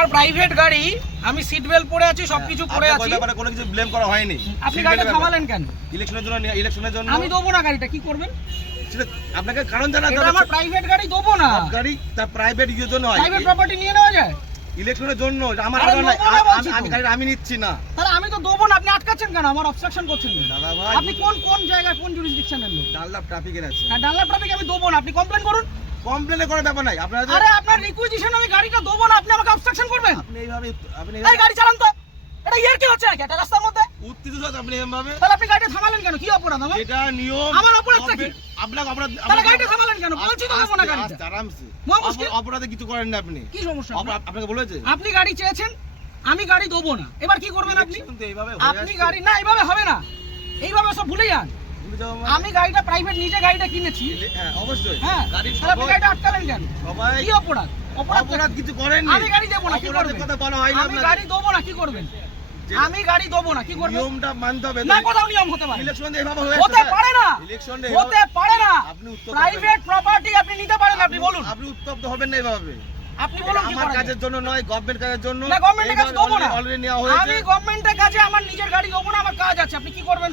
আমার প্রাইভেট গাড়ি, আমি সিট বেল্ট পরে আছি, সবকিছু পরে আছি। ব্যাপারে কোনো কিছু ব্লেম করা হয়নি। আপনি গাড়িটা থামালেন কেন? ইলেকশনের জন্য আমি দেবো না গাড়িটা, কি করবেন? সেটা আপনাকে কারণ জানাতে এটা হবে। আমার প্রাইভেট গাড়ি, দেবো না। গাড়ি তার প্রাইভেট ইউজের জন্য হয়। প্রাইভেট প্রপার্টি নিয়ে নেওয়া যায় ইলেকশনের জন্য আমার আরে আরো নাই, নেবো না বলছি তো। আমি গাড়িটা আমি নিচ্ছি না। তাহলে আমি তো দেবো না, আপনি আটকাচ্ছেন কেন? আমার অবস্ট্রাকশন করছেন কেন? দাদা ভাই, আপনি কোন জায়গায়, কোন জুরিসডিকশনের লোক? ডাল্লা ট্রাফিকের আছে। হ্যাঁ, ডানলপ ট্রাফিক আমি দেবো না, আপনি কমপ্লেন করুন। কমপ্লেনের কোনো ব্যাপার নাই। আপনারা আরে আপনার রিকুইজিশন আমি গাড়িটা দেবো না, আপনি আমাকে অবস্ট্রাকশন করবেন? আপনি এই গাড়ি চালান তো, এটা ইয়ার কি হচ্ছে নাকি এটা রাস্তার মধ্যে? উত্তেজিত হচ্ছেন আপনি এভাবে। তাহলে আপনি গাড়িটা থামালেন কেন? কি অপরাধ আমার? এটা নিয়ম। আমার অপরাধটা কি? আপনাকে অপরাধ। তাহলে গাড়িটা থামালেন কেন? বলছি তো দেবো না গাড়িটা। আরামসে। মহা মুশকিল। অপরাধে কিছু করেন না আপনি। কি সমস্যা আপনার? আপনাকে বলেছে আপনি গাড়ি চেয়েছেন, আমি গাড়ি দেবো না, এবার কি করবেন আপনি? Election তো এইভাবে হয়ে আপনি আসছে। গাড়ি না, এইভাবে হবে না, এইভাবে সব ভুলে যান। ভুলে যাওয়া মানে? আমি গাড়িটা প্রাইভেট নিজে গাড়িটা কিনেছি। হ্যাঁ অবশ্যই। হ্যাঁ, গাড়ির তাহলে আপনি সবাই- গাড়িটা আটকালেন কেন? সবাই কি অপরাধ? অপরাধ অপরাধ কিছু করেননি। আমি গাড়ি দেবো না, কি অপরাধের করবেন? কথা বলা হয়নি আমি আপনাকে। গাড়ি দেবো না, কি করবেন? আমি গাড়ি দেবো না, কি করবেন? নিয়মটা মানতে হবে। না, কোথাও নিয়ম হতে পারে না। ইলেকশন এইভাবে হয়ে হতে পারে না, ইলেকশন হতে পারে না। আপনি উত্তপ্ত প্রাইভেট প্রপার্টি আপনি নিতে পারেন, আপনি বলুন, আপনি উত্তপ্ত হবেন না এইভাবে। আপনি বলুন কি আমার করা কাজের যায়? জন্য নয়, গভর্নমেন্ট কাজের জন্য। না, গভর্নমেন্টের কাছে দেবো না। অলরেডি নেওয়া হয়েছে। আমি গভর্নমেন্টের কাছে আমার নিজের গাড়ি দেবো না, আমার কাজ আছে, আপনি কি করবেন?